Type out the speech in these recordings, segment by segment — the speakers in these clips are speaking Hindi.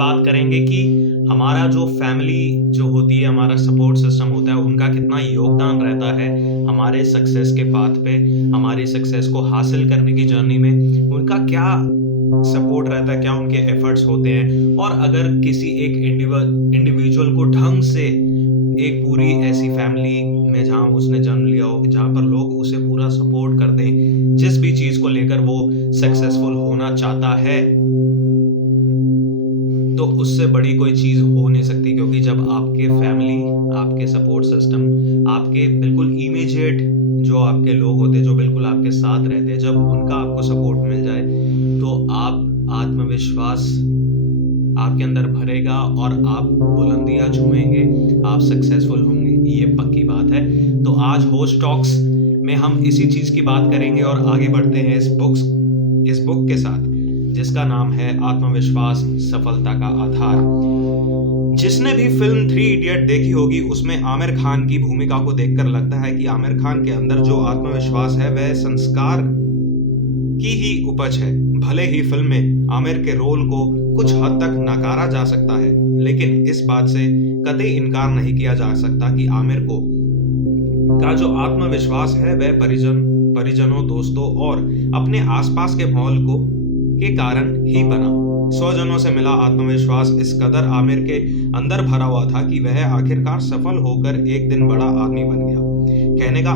बात करेंगे कि हमारा जो फैमिली जो होती है, हमारा सपोर्ट सिस्टम होता है, उनका कितना योगदान रहता है हमारे सक्सेस के पाथ पे, हमारी सक्सेस को हासिल करने की जर्नी में उनका क्या सपोर्ट रहता है, क्या उनके एफर्ट्स होते हैं। और अगर किसी एक इंडिविजुअल को ढंग से एक पूरी ऐसी फैमिली में जहाँ उसने जन्म लिया हो, जहाँ पर लोग उसे पूरा सपोर्ट कर दें जिस भी चीज को लेकर वो सक्सेसफुल होना चाहता है, तो उससे बड़ी कोई चीज हो नहीं सकती। क्योंकि जब आपके फैमिली, आपके सपोर्ट सिस्टम, आपके बिल्कुल इमीडिएट जो आपके लोग होते हैं, जो बिल्कुल आपके साथ रहते हैं, जब उनका आपको सपोर्ट मिल जाए तो आप आत्मविश्वास आपके अंदर भरेगा और आप बुलंदियां छुएंगे, आप सक्सेसफुल होंगे, ये पक्की बात है। तो आज होस्ट टॉक्स में हम इसी चीज की बात करेंगे और आगे बढ़ते हैं इस बुक के साथ, जिसका नाम है आत्मविश्वास सफलता का आधार। जिसने भी फिल्म 3 इडियट देखी होगी, उसमें आमिर खान की भूमिका को देखकर लगता है कि आमिर खान के अंदर जो आत्मविश्वास है वह संस्कार की ही उपज है। भले ही फिल्म में आमिर के रोल को कुछ हद तक नकारा जा सकता है, लेकिन इस बात से कतई इनकार नहीं किया जा सकता कि आमिर का जो आत्मविश्वास है वह परिजनों, दोस्तों और अपने आसपास के माहौल के कारण ही बना। स्वजनों से मिला आत्मविश्वास इस कदर आमिर के अंदर भरा हुआ था कि वह आखिरकार सफल होकर एक दिन बड़ा आदमी बन गया। कहने का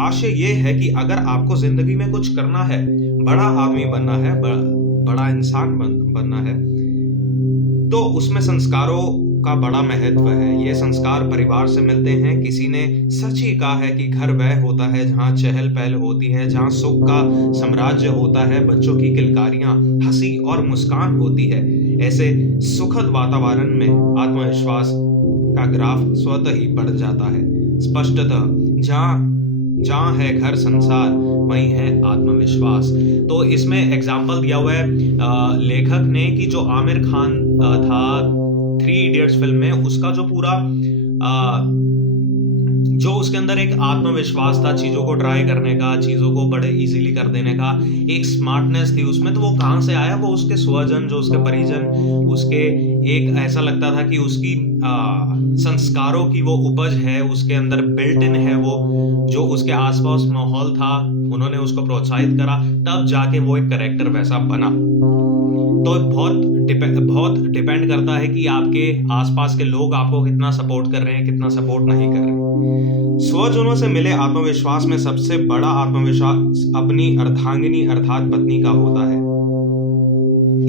आशय ये है कि अगर आपको जिंदगी में कुछ करना है, बड़ा आदमी बनना है, बड़ा इंसान बनना है, तो उसमें संस्कारों का बड़ा महत्व है। ये संस्कार परिवार से मिलते हैं। किसी ने सच ही कहा है कि घर वह होता है जहाँ चहल पहल होती है, जहाँ सुख का साम्राज्य होता है, बच्चों की किलकारियां, हंसी और मुस्कान होती है। ऐसे सुखद वातावरण में आत्मविश्वास का ग्राफ स्वतः ही बढ़ जाता है। स्पष्टतः जहाँ है घर संसार, वहीं है आत्मविश्वास। तो इसमें एग्जाम्पल दिया हुआ है लेखक ने कि जो आमिर खान था 3 इडियट्स फिल्म में, उसका जो पूरा जो उसके अंदर एक आत्मविश्वास था चीजों को ट्राई करने का, चीजों को बड़े इजीली कर देने का, एक स्मार्टनेस थी उसमें। तो वो कहाँ से आया? वो उसके स्वजन, जो उसके परिजन, उसके एक ऐसा लगता था कि उसकी संस्कारों की वो उपज है, उसके अंदर बिल्ट इन है। वो जो उसके आसपास माहौल था, उन्होंने उसको प्रोत्साहित करा, तब जाके वो एक कैरेक्टर वैसा बना। तो बहुत डिपेंड करता है कि आपके आसपास के लोग आपको कितना सपोर्ट कर रहे हैं, कितना सपोर्ट नहीं कर रहे। स्वजनों से मिले आत्मविश्वास में सबसे बड़ा आत्मविश्वास अपनी अर्धांगिनी अर्थात पत्नी का होता है।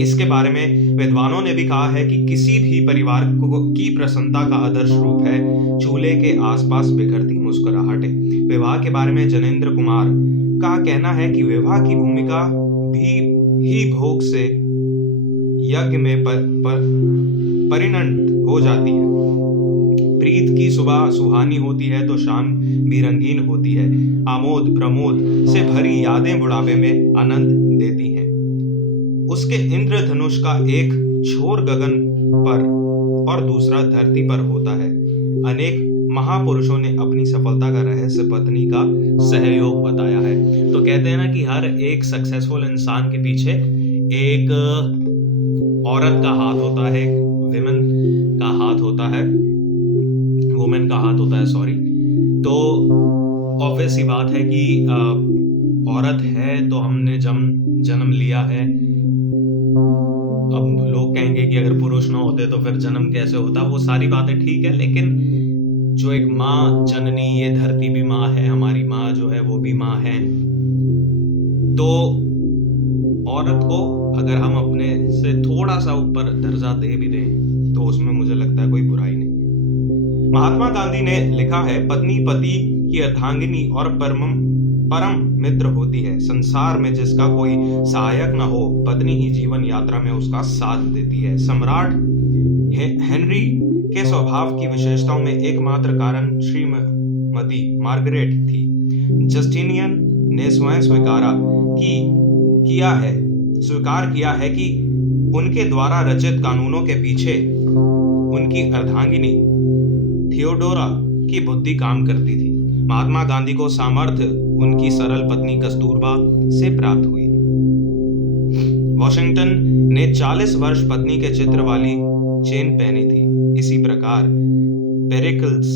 इसके बारे में विद्वानों ने भी कहा है कि किसी भी परिवार की प्रसन्नता का आदर्श रूप है चूल्हे के आसपास बिखरती मुस्कुराहटें। विवाह के बारे में जनेंद्र कुमार का कहना है कि विवाह की भूमिका भी ही भोग से यज्ञ में परिणत हो जाती है। प्रीत की सुबह सुहानी होती है तो शाम भी रंगीन होती है। आमोद प्रमोद से भरी यादें बुढ़ापे में आनंद देती हैं। उसके इंद्रधनुष का एक छोर गगन पर और दूसरा धरती पर होता है। अनेक महापुरुषों ने अपनी सफलता का रहस्य पत्नी का सहयोग बताया है। तो कहते हैं ना कि हर एक सक्सेसफुल इंसान के पीछे एक औरत का हाथ होता है, वुमेन का हाथ होता है, सॉरी। तो ऑब्वियस ही बात है कि औरत है तो हमने जन्म लिया है। अब लोग कहेंगे कि अगर पुरुष ना होते तो फिर जन्म कैसे होता, वो सारी बातें ठीक है, लेकिन जो एक माँ जननी, ये धरती भी माँ है, हमारी माँ जो है वो भी माँ है। तो औरत को अगर हम अपने से थोड़ा सा ऊपर दर्जा दे भी दें तो उसमें मुझे लगता है कोई बुराई नहीं है। महात्मा गांधी ने लिखा है, पत्नी पति की अर्धांगिनी और परम मित्र होती है। संसार में जिसका कोई सहायक न हो, पत्नी ही जीवन यात्रा में उसका साथ देती है। सम्राट हेनरी के स्वभाव की विशेषताओं में एकमात्र कारण श्रीमती मार्गरेट थी। जस्टिनियन ने स्वयं स्वीकार किया है कि उनके द्वारा रचित कानूनों के पीछे उनकी अर्धांगिनी थियोडोरा की बुद्धि काम करती थी। महात्मा गांधी को सामर्थ्य उनकी सरल पत्नी कस्तूरबा से प्राप्त हुई। वॉशिंगटन ने 40 वर्ष पत्नी के चित्र वाली चेन पहनी थी। इसी प्रकार पेरिकल्स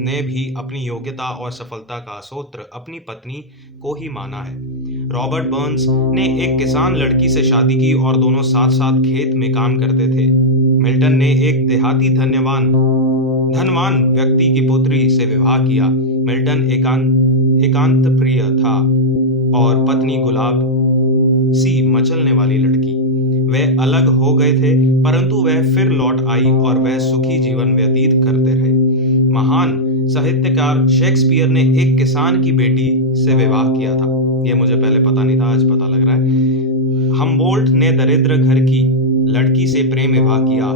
ने भी अपनी योग्यता और सफलता का सूत्र अपनी पत्नी को ही माना है। रॉबर्ट बर्न्स ने एक किसान लड़की से शादी की और दोनों साथ साथ खेत में काम करते थे। मिल्टन ने एक देहाती धनवान व्यक्ति की पुत्री से विवाह किया। मिल्टन एकांत प्रिय था और पत्नी गुलाब सी मचलने वाली लड़की। वे अलग हो गए थे, परंतु वह फिर लौट आई और वह सुखी जीवन व्यतीत करते रहे। महान साहित्यकार शेक्सपियर ने एक किसान की बेटी से विवाह किया था। ये मुझे पहले पता नहीं था, आज पता लग रहा है। हम्बोल्ट ने दरिद्र घर की लड़की से प्रेम विवाह किया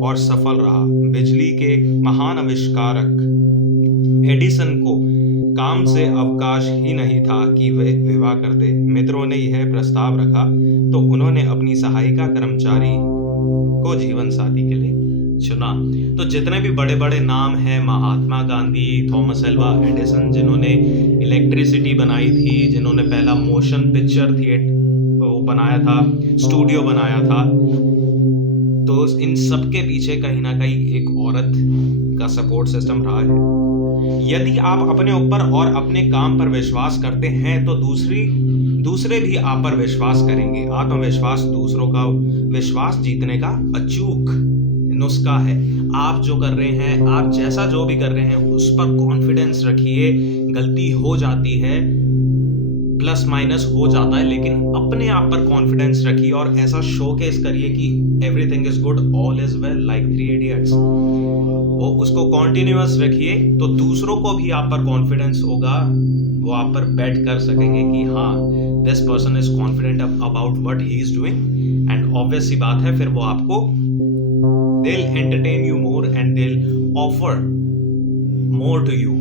और सफल रहा। बिजली के महान आविष्कारक एडिसन को काम से अवकाश ही नहीं था कि वे विवाह करते। मित्रों ने यह प्रस्ताव रखा तो उन्होंने अपनी सहायिका कर्मचारी को जीवन साथी के लिए चुना। तो जितने भी बड़े बड़े नाम हैं, Mahatma Gandhi, Thomas Alva Edison जिन्होंने इलेक्ट्रिसिटी बनाई थी, जिन्होंने पहला मोशन पिक्चर थिएटर वो बनाया था, स्टूडियो बनाया था, तो इन सब के पीछे कहीं ना कहीं एक औरत का सपोर्ट सिस्टम रहा है। यदि आप अपने ऊपर और अपने काम पर विश्वास करते हैं तो दूसरे भी आप पर विश्वास करेंगे। आत्मविश्वास दूसरों का विश्वास जीतने का अचूक नुस्खा है। आप जो कर रहे हैं, आप जैसा जो भी कर रहे हैं, उस पर कॉन्फिडेंस रखिए। गलती हो जाती है, प्लस माइनस हो जाता है, लेकिन अपने आप पर कॉन्फिडेंस रखिए और ऐसा शोकेस करिए कि everything is good, all is well, like 3 idiots. वो उसको कॉन्टिन्यूअस रखिए तो दूसरों को भी आप पर कॉन्फिडेंस होगा। वो आप पर बेट कर सकेंगे कि हाँ, this person is confident about what he is doing. And obvious सी बात है, फिर वो आपको they'll entertain you more and they'll offer more to you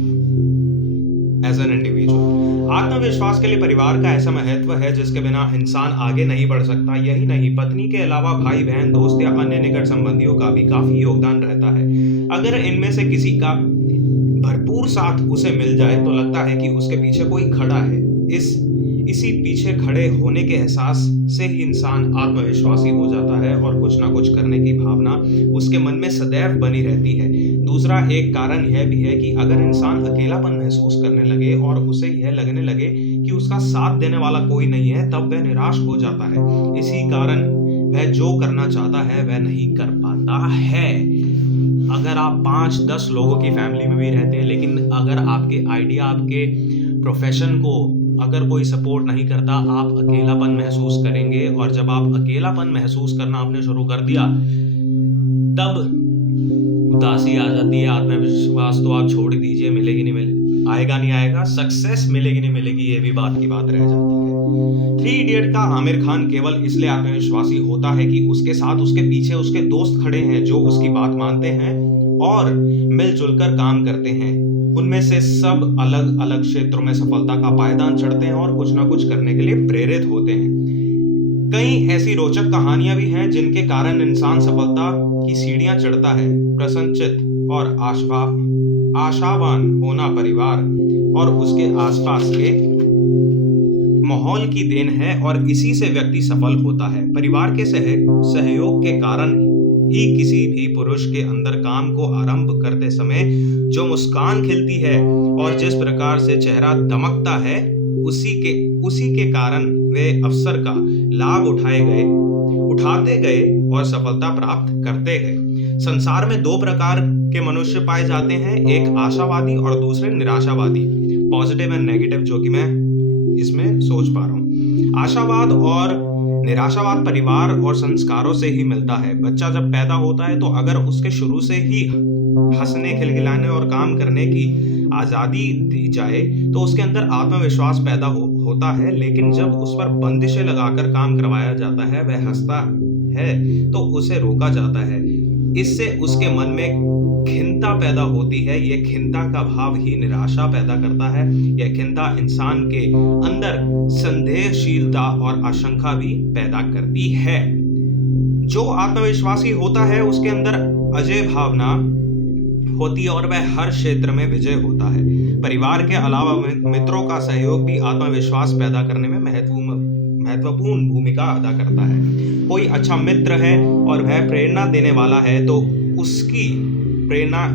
as an individual। आत्मविश्वास के लिए परिवार का ऐसा महत्व है जिसके बिना इंसान आगे नहीं बढ़ सकता। यही नहीं, पत्नी के अलावा भाई बहन, दोस्त या अन्य निकट संबंधियों का भी काफी योगदान रहता है। अगर इनमें से किसी का भरपूर साथ उसे मिल जाए तो लगता है कि उसके पीछे कोई खड़ा है। इसी पीछे खड़े होने के एहसास से ही इंसान आत्मविश्वासी हो जाता है और कुछ ना कुछ करने की भावना उसके मन में सदैव बनी रहती है। दूसरा एक कारण यह भी है कि अगर इंसान अकेलापन महसूस करने लगे और उसे यह लगने लगे कि उसका साथ देने वाला कोई नहीं है, तब वह निराश हो जाता है। इसी कारण वह जो करना चाहता है वह नहीं कर पाता है। अगर आप 5-10 लोगों की फैमिली में भी रहते हैं, लेकिन अगर आपके आइडिया, आपके प्रोफेशन को अगर कोई सपोर्ट नहीं करता, आप अकेलापन महसूस करेंगे। और जब आप अकेलापन महसूस करना आपने शुरू कर दिया, तब उदासी आ जाती है। आत्मविश्वास तो आप छोड़ दीजिए, मिलेगी नहीं आएगा नहीं आएगा, सक्सेस मिलेगी नहीं मिलेगी, ये भी बात की बात रह जाती है। 3 इडियट का आमिर खान केवल इसलिए आत्मविश्वासी होता है कि उसके साथ उसके पीछे उसके दोस्त खड़े हैं जो उसकी बात मानते हैं और मिलजुल कर काम करते हैं। उनमें से सब अलग अलग क्षेत्रों में सफलता का पायदान चढ़ते हैं और कुछ ना कुछ करने के लिए प्रेरित होते हैं। कई ऐसी रोचक कहानियां भी हैं जिनके कारण इंसान सफलता की सीढ़ियां चढ़ता है। प्रसन्नचित और आशावान होना परिवार और उसके आसपास के माहौल की देन है और इसी से व्यक्ति सफल होता है। परिवार के सहयोग के कारण ही किसी भी पुरुष के अंदर काम को आरंभ करते समय जो मुस्कान खिलती है और जिस प्रकार से चेहरा दमकता है, उसी के कारण वे अवसर का लाभ उठाते गए और सफलता प्राप्त करते गए। संसार में 2 प्रकार के मनुष्य पाए जाते हैं, एक आशावादी और दूसरे निराशावादी। पॉजिटिव एंड नेगेटिव, जो कि मैं इसमें सोच पा रहा हूँ। आशावाद और निराशावाद परिवार और संस्कारों से ही मिलता है। बच्चा जब पैदा होता है तो अगर उसके शुरू से ही हंसने, खिलखिलाने और काम करने की आजादी दी जाए तो उसके अंदर आत्मविश्वास पैदा होता है। लेकिन जब उस पर बंदिशें लगाकर काम करवाया जाता है, वह हंसता है तो उसे रोका जाता है। इससे उसके मन में खिन्नता पैदा होती है। यह खिन्नता का भाव ही निराशा पैदा करता है। यह खिन्नता इंसान के अंदर संदेहशीलता और आशंका भी पैदा करती है। जो आत्मविश्वासी होता है उसके अंदर अजय भावना होती है और वह हर क्षेत्र में विजय होता है। परिवार के अलावा मित्रों का सहयोग भी आत्मविश्वास पैदा करने में महत्वपूर्ण महत्वपूर्ण भूमिका अदा करता है। कोई अच्छा मित्र है और वह प्रेरणा देने वाला है तो उसकी प्रेरणा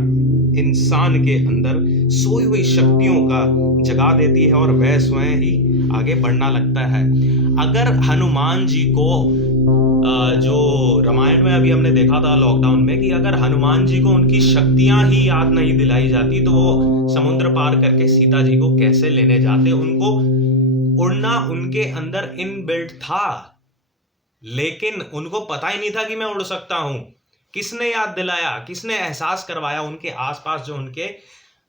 इंसान के अंदर सोई हुई शक्तियों का जगा देती है और वह स्वयं ही आगे बढ़ना लगता है। अगर हनुमान जी को जो रामायण में अभी हमने देखा था लॉकडाउन में कि अगर हनुमान जी को उनकी शक्तियां ही याद नहीं दिलाई जाती तो वो समुद्र पार करके सीता जी को कैसे लेने जाते। उनको उड़ना उनके अंदर इनबिल्ट था, लेकिन उनको पता ही नहीं था कि मैं उड़ सकता हूं। किसने याद दिलाया, किसने एहसास करवाया? उनके आसपास जो उनके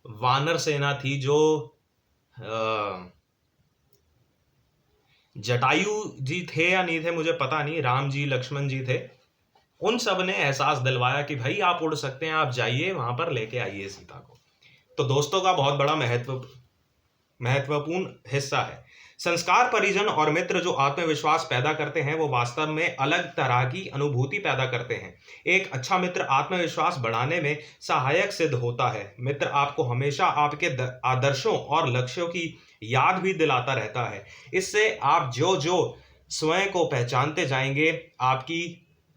वानर सेना थी, जो जटायु जी थे या नहीं थे मुझे पता नहीं, राम जी लक्ष्मण जी थे, उन सब ने एहसास दिलवाया कि भाई आप उड़ सकते हैं, आप जाइए वहां पर लेके आइए सीता को। तो दोस्तों का बहुत बड़ा महत्वपूर्ण हिस्सा है। संस्कार, परिजन और मित्र जो आत्मविश्वास पैदा करते हैं वो वास्तव में अलग तरह की अनुभूति पैदा करते हैं। एक अच्छा मित्र आत्मविश्वास बढ़ाने में सहायक सिद्ध होता है। मित्र आपको हमेशा आपके आदर्शों और लक्ष्यों की याद भी दिलाता रहता है। इससे आप जो जो स्वयं को पहचानते जाएंगे, आपकी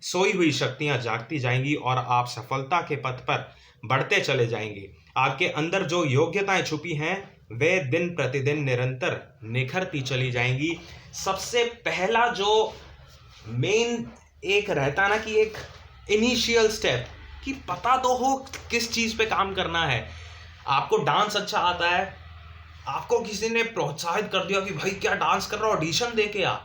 सोई हुई शक्तियां जागती जाएंगी और आप सफलता के पथ पर बढ़ते चले जाएंगे। आपके अंदर जो योग्यताएं छुपी हैं वे दिन प्रतिदिन निरंतर निखरती चली जाएंगी। सबसे पहला जो मेन एक रहता ना कि एक इनिशियल स्टेप, कि पता तो हो किस चीज पे काम करना है। आपको डांस अच्छा आता है, आपको किसी ने प्रोत्साहित कर दिया कि भाई क्या डांस कर रहा, ऑडिशन दे के आ।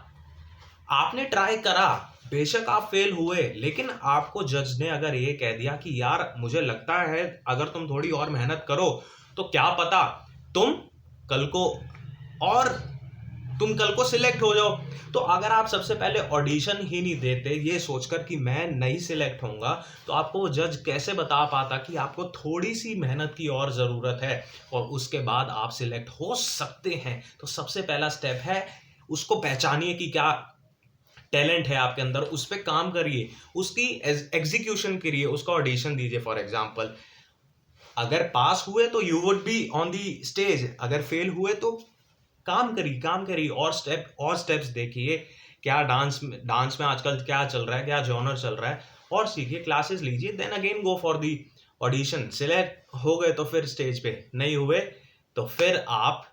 आपने ट्राई करा, बेशक आप फेल हुए, लेकिन आपको जज ने अगर ये कह दिया कि यार मुझे लगता है अगर तुम थोड़ी और मेहनत करो तो क्या पता तुम कल को सिलेक्ट हो जाओ। तो अगर आप सबसे पहले ऑडिशन ही नहीं देते ये सोचकर कि मैं नहीं सिलेक्ट होऊंगा, तो आपको वो जज कैसे बता पाता कि आपको थोड़ी सी मेहनत की और ज़रूरत है और उसके बाद आप सिलेक्ट हो सकते हैं। तो सबसे पहला स्टेप है उसको पहचानिए कि क्या टैलेंट है आपके अंदर, उस पर काम करिए, उसकी एग्जीक्यूशन करिए, उसका ऑडिशन दीजिए। फॉर एग्जाम्पल, अगर पास हुए तो you would be on the stage, अगर फेल हुए तो काम करिए और स्टेप्स देखिए। क्या डांस में आजकल क्या चल रहा है, क्या जॉनर चल रहा है, और सीखिए, क्लासेस लीजिए, then again go for the audition. Select हो गए तो फिर स्टेज पे, नहीं हुए तो फिर आप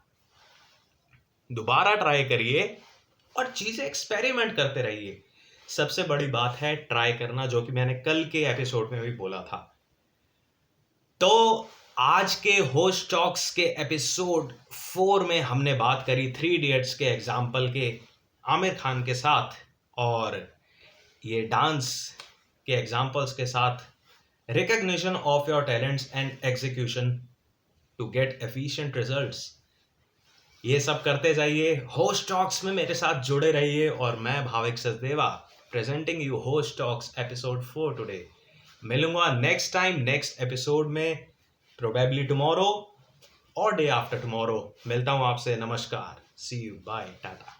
दोबारा ट्राई करिए और चीजें एक्सपेरिमेंट करते रहिए। सबसे बड़ी बात है ट्राई करना, जो कि मैंने कल के एपिसोड में भी बोला था। तो आज के होस्ट टॉक्स के एपिसोड 4 में हमने बात करी 3 इडियट्स के एग्जाम्पल के आमिर खान के साथ, और ये डांस के एग्जाम्पल्स के साथ recognition of your talents and execution to get efficient results. ये सब करते जाइए, होस्ट टॉक्स में मेरे साथ जुड़े रहिए। और मैं Bhavik Sachdeva presenting you host talks episode 4 today. मिलूंगा नेक्स्ट टाइम नेक्स्ट एपिसोड में, प्रोबेबली टुमारो और डे आफ्टर टुमारो। मिलता हूं आपसे। नमस्कार, सी यू, बाय, टाटा।